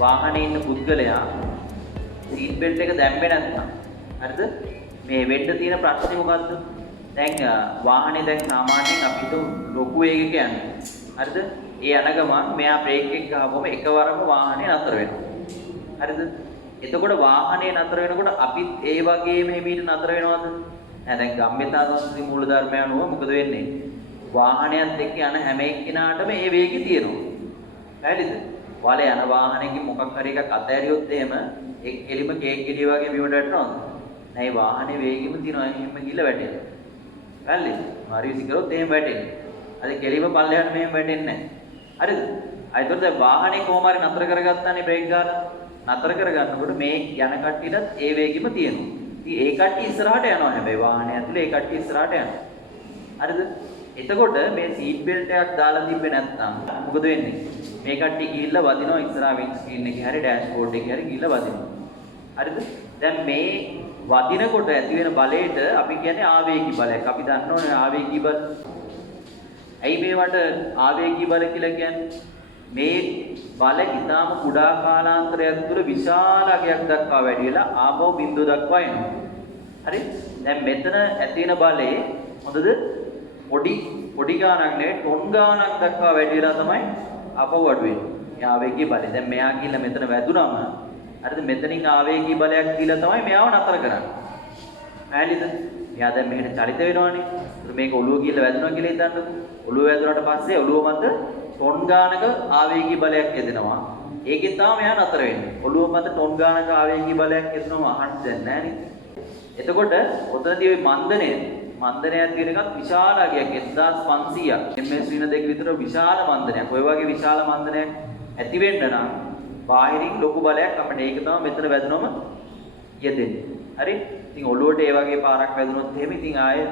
වාහනේ ඉන්න පුද්ගලයා සීට් බෙල්ට් එක දැම්මේ නැත්නම් හරිද? මේ වෙන්න තියෙන ප්‍රශ්නේ මොකද්ද? දැන් වාහනේ දැන් සාමාන්‍යයෙන් අපි හිතමු ලොකු වේගයක යන්නේ. හරිද? ඒ යන ගමන් මෙයා බ්‍රේක් එක ගහපුවම එකවරම වාහනේ නතර වෙනවා. හරිද? එතකොට වාහනේ නතර වෙනකොට අපිත් ඒ වගේම හිමීට නතර වෙනවද? නෑ දැන් ගම්මිතා සංස්කෘති මූලධර්මය අනුව මොකද වෙන්නේ? වාහනයත් එක්ක යන හැම එක්කිනාටම ඒ වේගය තියෙනවා. හරිද? වල යන වාහනයකින් මොකක් හරි එකක් අතෑරියොත් එහෙම එලිම කේක් ගෙඩිය වගේ බිමට වැටෙනවද? නෑ වාහනේ වේගෙම තියෙනවා එහෙම ගිහලා වැටෙනවා. හරිද? මාරි විසි කරොත් එහෙම වැටෙන්නේ. අද කෙලිම පල්ලෙහාට මෙහෙම වැටෙන්නේ නෑ. හරිද? අයිතොත් දැන් වාහනේ කොහොම හරි නතර කරගත්තානේ බ්‍රේක් ගාලා. නතර කරගන්නකොට මේ යන කට්ටියටත් ඒ වේගෙම තියෙනවා. ඉතින් ඒ කට්ටිය ඉස්සරහට යනවා හැබැයි වාහනේ ඇතුලේ ඒ කට්ටිය ඉස්සරහට යනවා. හරිද? එතකොට මේ සීට් බෙල්ට් එකක් දාලා තිබ්බේ නැත්නම් මොකද වෙන්නේ? මේ කට්ටිය ගිහිල්ලා වදිනවා ඉස්සරහා වින්ඩ් ස්ක්‍රීන් එකේ හරි ඩෑෂ්බෝඩ් එකේ හරි ගිහිල්ලා වදිනවා. හරිද? දැන් මේ වදිනකොට ඇති වෙන බලයට අපි කියන්නේ ආවේගී බලයක්. අපි දන්නවනේ ආවේගී බල. ඇයි මේවට ආවේගී බල කියලා කියන්නේ? මේ බල ඊටාම කුඩා කාලාන්තරයක් තුළ විශාල අගයක් දක්වා වැඩි වෙලා ආපහු බිඳුව දක්වා එනවා. හරි? දැන් මෙතන ඇති වෙන බලේ හොඳද? පොඩි ගානක් නෙවෙයි ටොන් ගානක් දක්වා වැඩි වෙලා තමයි ආපහු අඩු වෙන්නේ. මේ ආවේගී බලය. දැන් මෙයා ගිහිල්ලා මෙතන වැදුනම හරිද? මෙතනින් ආවේගී බලයක් කියලා තමයි මෙයාව නතර කරන්නේ. හරිද? එයා දැන් මෙහෙට චලිත වෙනවනේ. මේක ඔළුව ගිහිල්ලා වැදුනා කියලා හිතන්නකො. ඔළුව වැදුනාට පස්සේ ඔළුව මත ටොන් ගානක ආවේගී බලයක් යෙදෙනවා. ඒකෙන් තමයි මෙයා නතර වෙන්නේ. ඔළුව මත ටොන් ගානක ආවේගී බලයක් යෙදෙනවා අහන්න දැන් නෑනේ. එතකොට ඔතනදී ওই මන්දනයක් කියන එකත් විශාල අගයක් 1500ක් ms ඍණ දෙක විතර විශාල මන්දනයක්. ඔය වගේ විශාල මන්දනයක් ඇති වෙන්න නම් බාහිරින් ලොකු බලයක් අපිට ඒක තමයි මෙතන වැදුනම යෙදෙන්නේ. හරි? ඉතින් ඔළුවට ඒ වගේ පාරක් වැදුනොත් එහෙම ඉතින් ආයෙ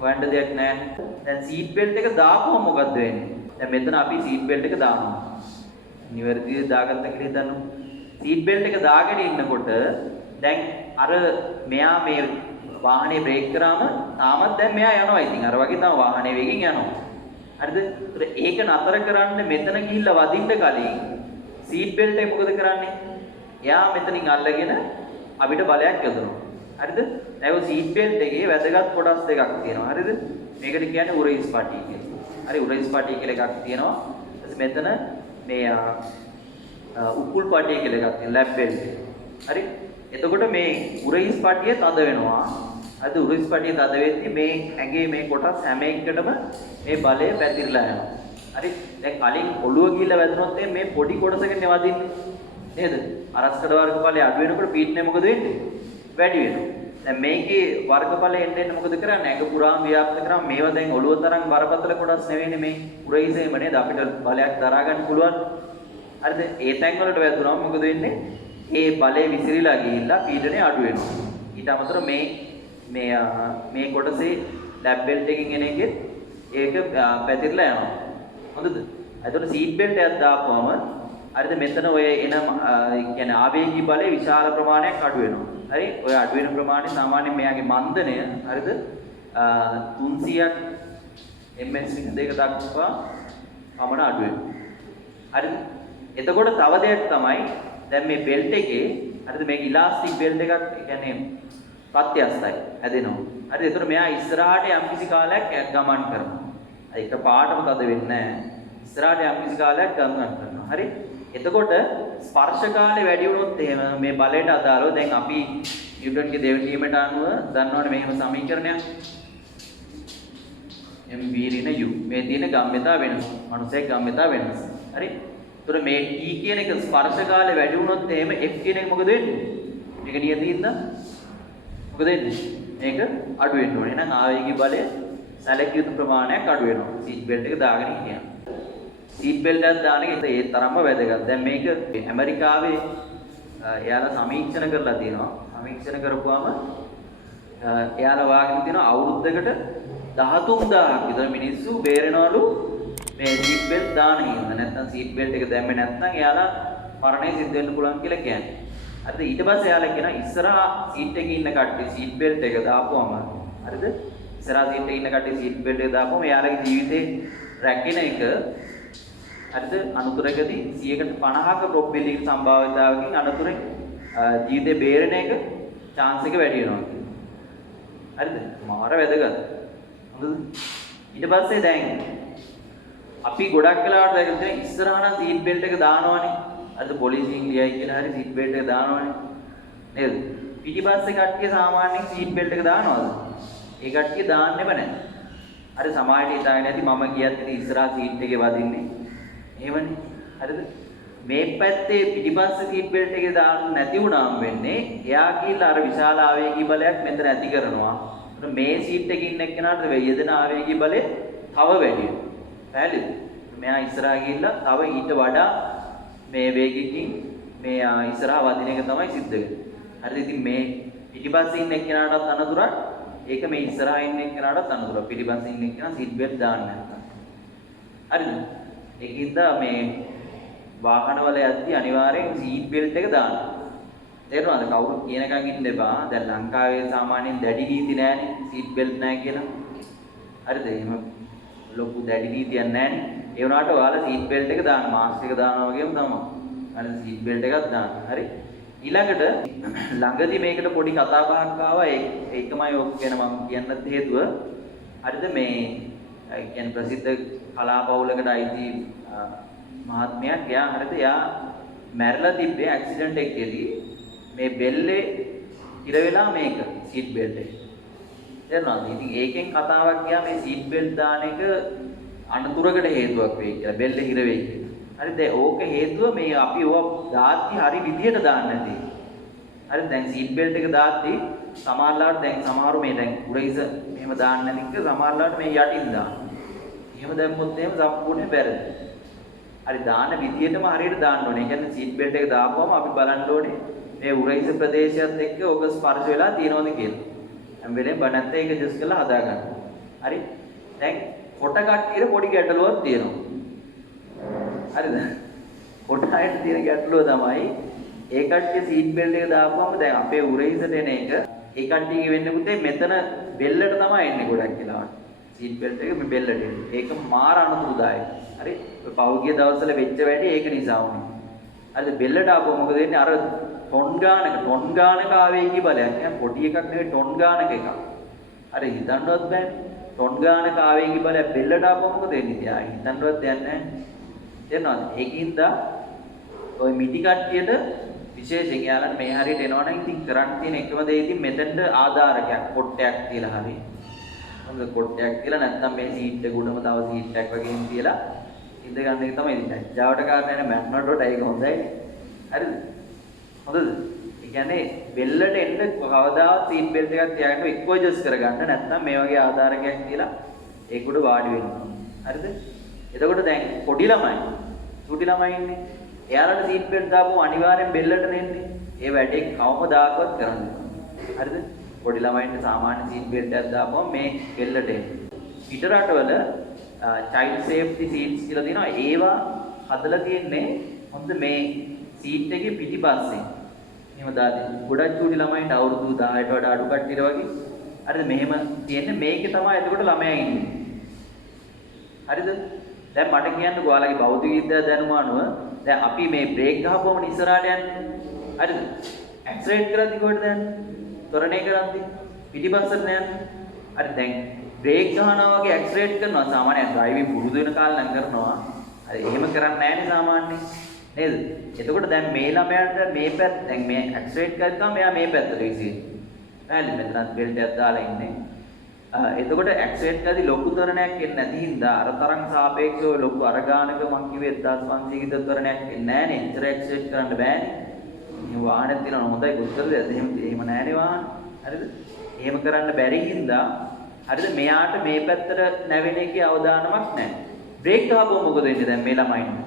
හොයන්න දෙයක් නැහැ. දැන් සීට් බෙල්ට් එක දාපුවම මොකද්ද වෙන්නේ? දැන් මෙතන අපි සීට් බෙල්ට් එක දානවා. නිවැරදිව දාගත්ත කියලා හිතන්න. සීට් බෙල්ට් එක දාගෙන ඉන්නකොට දැන් අර මෙයා මේ වාහනේ බ්‍රේක් කරාම තාමත් දැන් මෙයා යනවා. ඉතින් අර වගේ තමයි වාහනේ වේගෙන් යනවා. හරිද? ඒක නතර කරන්න මෙතන ගිහිල්ලා වදින්න කලින් සීට් බෙල්ට් එක මොකද කරන්නේ? එයා මෙතනින් අල්ලගෙන අපිට බලයක් යොදනවා. හරිද? දැන් ඔය සීට් බෙල්ට් එකේ වැදගත් කොටස් දෙකක් තියෙනවා. හරිද? මේකට කියන්නේ උරහිස් පටිය කියලා. හරි උරහිස් පටිය කියලා එකක් තියෙනවා. ඊට මෙතන මේ උකුල් පටිය කියලා එකක් තියෙනවා. ලැප් බෙල්ට් එක. හරි? එතකොට මේ උරහිස් පටිය තද වෙනවා. අද උරහිස් පටිය තද වෙද්දී මේ ඇඟේ මේ කොටස් හැම එකකටම මේ බලය පැතිරලා යනවා. හරි? දැන් කලින් ඔළුව ගිහිල්ලා වැදුනොත් මේ පොඩි කොටසකින් වදින්නේ. නේද? අරස්කඩ වර්ගඵලය අඩු වෙනකොට පීඩනය මොකද වෙන්නේ? වැඩි වෙනවා. දැන් මේකේ වර්ගඵලය එන්න මොකද කරන්නේ? ඇඟ පුරාම ව්‍යාප්ත කරාම මේවා දැන් ඔළුව තරම් බරපතල කොටස් නෙවෙයිනේ මේ උරහිසේම නේද? අපිට බලයක් දරා ගන්න පුළුවන්. හරිද? ඒ තැන් වලට වැදුනම මොකද වෙන්නේ? ඒ බලය විසිරීලා ගිහිල්ලා පීඩනය අඩු වෙනවා. ඊට අමතරව මේ කොටසේ ලැබ් බෙල්ට් එකකින් එන එකෙත් ඒක පැතිරලා යනවා. හොඳද? එතකොට සීට් බෙල්ට් එකක් දාපුවම හරිද මෙතන ඔය එන කියන්නේ ආවේගී බලය විශාල ප්‍රමාණයක් අඩු වෙනවා. හරි? ඔය අඩු වෙන ප්‍රමාණය සාමාන්‍යයෙන් මෙයාගේ මන්දනය හරිද 300ක් ms දෙක දක්වා පමණ අඩු වෙනවා. හරිද? එතකොට තව දෙයක් තමයි දැන් මේ බෙල්ට් එකේ හරිද මේක ඉලාස්ටික් බෙල්ට් එකක් කියන්නේ ප්‍රත්‍යස්තයි හැදෙනවා. හරිද? ඒතර මෙයා ඉස්සරහට යම්කිසි කාලයක් ගමන් කරනවා. ඒක පාටම තද වෙන්නේ නැහැ. ඉස්සරහට යම්කිසි කාලයක් ගමන් කරනවා. හරි? එතකොට ස්පර්ශ කාලේ වැඩි වුණොත් එහෙම මේ බලයට අදාළව දැන් අපි නිව්ටන්ගේ දෙවෙනි නියමයට අනුව දන්නවනේ මෙහෙම සමීකරණයක් mv ඍණ u මේ තියෙන ගම්ම්‍යතා වෙනස. මනුස්සයෙක් ගම්ම්‍යතා වෙනස. හරි? ඒතර මේ t කියන එක ස්පර්ශ කාලේ වැඩි වුණොත් එහෙම f කියන එක මොකද වෙන්නේ? මේක නියතියින්ද? මොකද වෙන්නේ? මේක අඩු වෙන්න ඕනේ. එහෙනම් ආවේගී බලය සැලකිය යුතු ප්‍රමාණයක් අඩු වෙනවා. සීට් බෙල්ට් එක දාගෙන ඉන්නවා. සීට් බෙල්ට් එකක් දාන එක ඒ තරම්ම වැදගත්. දැන් මේක ඇමරිකාවේ එයාලා සමීක්ෂණ කරලා තියෙනවා. සමීක්ෂණ කරපුවාම එයාලා වාගෙන තියෙනවා අවුරුද්දකට 13000ක් විතර මිනිස්සු බේරෙනවලු මේ සීට් බෙල්ට් දාන හින්දා. නැත්නම් සීට් බෙල්ට් එක දැම්මේ නැත්නම් එයාලා මරණය සිද්ධ වෙන්න පුළුවන් කියලා කියන්නේ. හරිද? ඊට පස්සේ එයාලා කියනවා ඉස්සරහා සීට් එකේ ඉන්න කට්ටිය සීට් බෙල්ට් එක දාපුවම හරිද? ඉස්සරහා සීට් එකේ ඉන්න කට්ටිය සීට් බෙල්ට් එක දාපුවම එයාලගේ ජීවිතේ රැකෙන එක හරිද? අනුතරකදී 150ක ප්‍රොබබිලිටි සම්භාවිතාවකින් අනුතරේ ජීවිතේ බේරෙන එක chance එක වැඩි වෙනවා කියන්නේ. හරිද? මාර වැදගත්. හොඳද? ඊට පස්සේ දැන් අපි ගොඩක් වෙලාවට දැකලා තියෙන ඉස්සරහා නම් සීට් බෙල්ට් එක දානවනේ. අද පොලිසියෙන් ලියයි කියලා හරි සීට් බෙල්ට් එක දානවනේ. නේද? පිටිපස්සේ කට්ටිය සාමාන්‍යයෙන් සීට් බෙල්ට් එක දානවද? ඒ කට්ටිය දාන්නෙම නැහැ. අර සමාජයට හිතාගෙන නැති මම ගියත් ඉතින් ඉස්සරහා සීට් එකේ වදින්නේ. එහෙමනේ. හරිද? මේ පැත්තේ පිටිපස්සේ සීට් බෙල්ට් එකේ දාන්න නැති වුණාම වෙන්නේ එයා කියලා අර විශාල ආවේගී බලයක් මෙතන ඇති කරනවා. මේ සීට් එකේ ඉන්න එක්කෙනාට යෙදෙන ආවේගී බලය තව වැඩි වෙනවා. පැහැදිලිද? මෙයා ඉස්සරහා ගිහිල්ලා තව ඊට වඩා මේ වේගකින් මේ ඉස්සරහා වදින එක තමයි සිද්ධ වෙන්නේ. හරිද? ඉතින් මේ පිටිපස්සේ ඉන්න එක්කෙනාටත් අනතුරක් ඒක මේ ඉස්සරහා ඉන්න එක්කෙනාටත් අනතුරක්. පිටිපස්සේ ඉන්න එක්කෙනා සීට් බෙල්ට් දාන්න නැත්නම්. හරිද? ඒකින්ද මේ වාහනවල යද්දී අනිවාර්යෙන් සීට් බෙල්ට් එක දාන්න. තේරුණාද? කවුරු කියනකන් ඉන්න එපා. දැන් ලංකාවේ සාමාන්‍යයෙන් දැඩි නීති නැහැනේ සීට් බෙල්ට් නැහැ කියලා. හරිද? එහෙම ලොකු දැඩි නීතියක් නැහැනේ. ඒ වුණාට ඔයාලා සීට් බෙල්ට් එක දාන්න. මාස්ක් එක දානවා වගේම තමයි. හරිද? සීට් බෙල්ට් එකක් දාන්න. හරි? ඊළඟට ළඟදී මේකට පොඩි කතා බහක් ආවා. ඒකමයි ඔක් ගැන මම කියන්නත් හේතුව. හරිද? මේ කියන්නේ ප්‍රසිද්ධ කලාපවුලකට අයිති මහත්මයෙක් එයා හරිද? එයා මැරලා තිබ්බේ ඇක්සිඩන්ට් එකකදී මේ බෙල්ලේ ඉර වෙලා මේක සීට් බෙල්ට් එක. තේරුණාද? ඉතින් ඒකෙන් කතාවක් ගියා මේ සීට් බෙල්ට් දාන එක අනතුරකට හේතුවක් වෙයි කියලා. බෙල්ලේ ඉර වෙයි කියලා. හරිද? ඕක හේතුව මේ අපි ඕවා දාද්දි හරි විදියට දාන්න නැති. හරිද? දැන් සීට් බෙල්ට් එක දාද්දි සමහරලාට දැන් සමහරු මේ දැන් උරහිස මෙහෙම දාන්න නැති එක සමහරලාට මේ යටින් දාන්න. එහෙම දැම්මොත් එහෙම සම්පූර්ණයෙන් බැරද. හරි දාන විදියටම හරියට දාන්න ඕනේ. ඒ කියන්නේ සීට් බෙල්ට් එක දාපුවම අපි බලන්න ඕනේ මේ උරහිස ප්‍රදේශයත් එක්ක ඕක ස්පර්ශ වෙලා තියෙනවද කියලා. හැම වෙලේම බණත් ඒක ජස් කරලා හදා ගන්න. හරි? දැන් කොට කට්ටියට පොඩි ගැටලුවක් තියෙනවා. හරිද? කොට අයට තියෙන ගැටලුව තමයි ඒ කට්ටිය සීට් බෙල්ට් එක දාපුවම දැන් අපේ උරහිසට එන එක ඒ කට්ටියගේ වෙන්නේ පුතේ මෙතන බෙල්ලට තමයි එන්නේ ගොඩක් වෙලාවට. සීට් බෙල්ට් එක මේ බෙල්ලට එන්නේ. ඒක මාර අනුතුරුදායකයි. හරි? ඔය පහුගිය දවස්වල වෙච්ච වැඩි ඒක නිසා වුනේ. හරිද? බෙල්ලට ආපුවම මොකද වෙන්නේ? අර ටොන් ගානක ආවේගී බලයක්. يعني පොඩි එකක් නෙවෙයි ටොන් ගානක එකක්. හරි හිතන්නවත් බෑනේ. ටොන් ගානක ආවේගී බලයක් බෙල්ලට ආපුවම මොකද වෙන්නේ? තියා හිතන්නවත් දෙයක් නැහැ. තේරෙනවද? ඒකින්ද ඔය මිටි කට්ටියට විශේෂයෙන් යාලන් මේ හරියට එනවනම් ඉතින් කරන්න තියෙන එකම දේ ඉතින් මෙතෙන්ට ආධාරකයක් කොටයක් තියලා හරි. මොකද කොටයක් කියලා නැත්නම් මේ සීට් එක උඩම තව සීට් එකක් වගේ තියලා ඉඳ ගන්න එක තමයි ඉතින්. ජාවට කාරණේ මැන්නට ඒක හොඳයි. හරිද? හොඳද? ඒ කියන්නේ බෙල්ලට එන්න කවදාවත් සීට් බෙල්ට් එකක් තියාගෙන එක්ක ඇඩ්ජස්ට් කරගන්න නැත්නම් මේ වගේ ආධාරකයක් තියලා ඒක උඩ වාඩි වෙනවා. හරිද? එතකොට දැන් පොඩි ළමයි චූටි ළමයි ඉන්නේ. එයාලට සීට් බෙල්ට් දාපුවම අනිවාර්යෙන් බෙල්ලට නෙන්නේ. ඒ වැඩේ කවමදාකවත් කරන්නේ. හරිද? පොඩි ළමයින්ට සාමාන්‍ය සීට් බෙල්ට් එකක් දාපුවම මේ බෙල්ලට එන්නේ. පිට රටවල child safety seats කියලා තියෙනවා. ඒවා හදලා තියෙන්නේ හොඳ මේ සීට් එකේ පිටිපස්සේ. එහෙම දාලා ගොඩක් චූටි ළමයින්ට අවුරුදු 10ට වඩා අඩු කට්ටියට වගේ. හරිද? මෙහෙම තියෙන්නේ මේකේ තමයි එතකොට ළමයා ඉන්නේ. හරිද? දැන් මට කියන්න ඔයාලගේ භෞතික විද්‍යාව දැනුම අනුව දැන් අපි මේ බ්‍රේක් ගහපුවම ඉස්සරහට යන්නේ. හරිද? ඇක්සලරේට් කරද්දි කොහෙටද යන්නේ? ත්වරණය කරද්දි පිටිපස්සට යන්නේ. හරි දැන් බ්‍රේක් ගහනවා වගේ ඇක්සලරේට් කරනවා සාමාන්‍යයෙන් ඩ්‍රයිවිං පුරුදු වෙන කාලේ නම් කරනවා. හරි එහෙම කරන්නේ නැහැනේ සාමාන්‍යයෙන්. නේද? එතකොට දැන් මේ ළමයාට මේ පැත්ත දැන් මේ ඇක්සලරේට් කරද්දී මෙයා මේ පැත්තට විසිරෙනවා. හරිද? මෙතනත් බෙල්ට් එකක් දාලා ඉන්නේ. එතකොට ඇක්සලරේට් කරද්දී ලොකු තරණයක් එන්නේ නැති හින්දා අර තරම් සාපේක්ෂව ලොකු අර ගානක මං කිව්වේ 1500 ක තරණයක් එන්නේ නැහනේ. ඉතර ඇක්සලරේට් කරන්න බෑනේ. මේ වාහනේ තියෙනවා හොඳයි පුත්තලද? එහෙම නැහනේ වාහන. හරිද? එහෙම කරන්න බැරි හින්දා හරිද? මෙයාට මේ පැත්තට නැවෙන එකේ අවදානමක් නැහැ. බ්‍රේක් ගහපුවම මොකද වෙන්නේ දැන් මේ ළමයින්ට?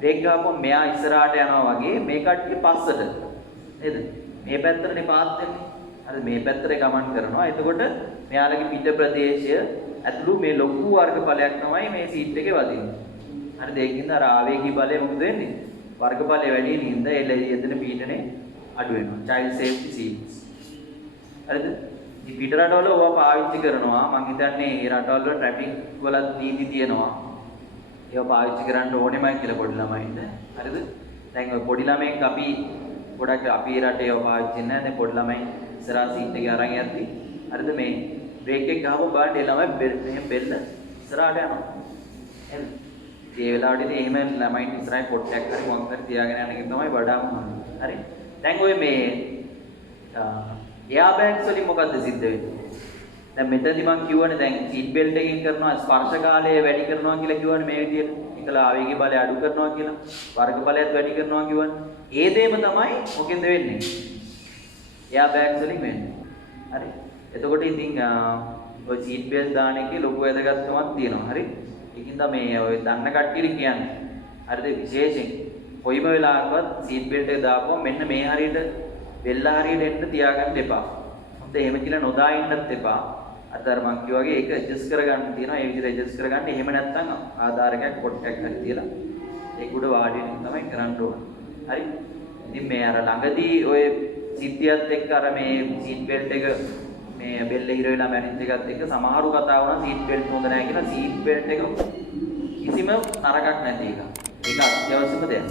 බ්‍රේක් ගහපුවම මෙයා ඉස්සරහට යනවා වගේ මේ කට්ටිය පස්සට. නේද? මේ පැත්තටනේ පාත් වෙන්නේ. හරි මේ පැත්තට ගමන් කරනවා. එතකොට මෙයාලගේ පිට ප්‍රදේශය ඇතුළු මේ ලොකු වර්ගඵලයක් තමයි මේ සීට් එකේ වදින්නේ. හරිද? ඒකින්ද අර ආවේගී බලය මොකද වෙන්නේ? වර්ගඵලය වැඩි වෙන හින්දා එතන පීඩනේ අඩු වෙනවා. child safety seats. හරිද? මේ පිට රටවල ඕවා පාවිච්චි කරනවා. මම හිතන්නේ මේ රටවල ට්‍රැෆික් වල නීති තියෙනවා. ඒවා පාවිච්චි කරන්න ඕනෙමයි කියලා පොඩි ළමයින්ට. හරිද? දැන් ඔය පොඩි ළමෙක් අපි ගොඩක් අපේ රටේ ඒවා පාවිච්චි නැහැ. දැන් පොඩි ළමයි ඉස්සරහා සීට් එකේ අරන් යද්දි හරිද මේ බ්‍රේක් එක ගහපුවා බලන්න ඒ ළමයි මෙහෙම බෙල්ල ඉස්සරහට යනවා. එහෙනම් ඒ වෙලාවටදී එහෙම ළමයින් ඉස්සරහින් පොට්ටයක් හරි මොකක් හරි තියාගෙන යන එක තමයි වඩාම හොඳ. හරි. දැන් ඔය මේ එයා බෑග්ස් වලින් මොකද්ද සිද්ධ වෙන්නේ? දැන් මෙතනදී මම කියවනේ දැන් සීට් බෙල්ට් එකකින් කරනවා ස්පර්ශ කාලය වැඩි කරනවා කියලා කියවනේ මේ විදිහට. ඒකලා ආවේගික බලය අඩු කරනවා කියලා. වර්ග බලයත් වැඩි කරනවා කියවනේ. ඒ දෙයම තමයි මොකෙන්ද වෙන්නේ? එයා බෑග්ස් වලින් වෙන්නේ. හරි. එතකොට ඉතින් ඔය සීට් බෙල්ට් දාන එකේ ලොකු වැදගත්කමක් තියෙනවා. හරි. ඒකින්ද මේ ඔය දන්න කට්ටියට කියන්නේ. හරිද විශේෂයෙන් කොයිම වෙලාවකවත් සීට් බෙල්ට් එක දාපුවම මෙන්න මේ හරියට බෙල්ල හරියට එන්න තියාගන්න එපා. හොඳ එහෙම කියලා නොදා ඉන්නත් එපා. අතර මං කිව්වා වගේ ඒක ඇඩ්ජස්ට් කරගන්න තියෙනවා. ඒ විදිහට ඇඩ්ජස්ට් කරගන්න. එහෙම නැත්නම් ආධාරකයක් පොට්ටයක් හරි තියලා ඒක උඩ වාඩි වෙන්න තමයි කරන්න ඕන. හරි. ඉතින් මේ අර ළඟදී ඔය සිද්ධියත් එක්ක අර මේ සීට් බෙල්ට් එක මේ බෙල්ල හිර වෙලා මැනිත් එකත් එක්ක සමහරු කතා වුණා සීට් බෙල්ට් හොඳ නැහැ කියලා. සීට් බෙල්ට් එක කිසිම නරකක් නැති එක. ඒක අත්‍යවශ්‍යම දෙයක්.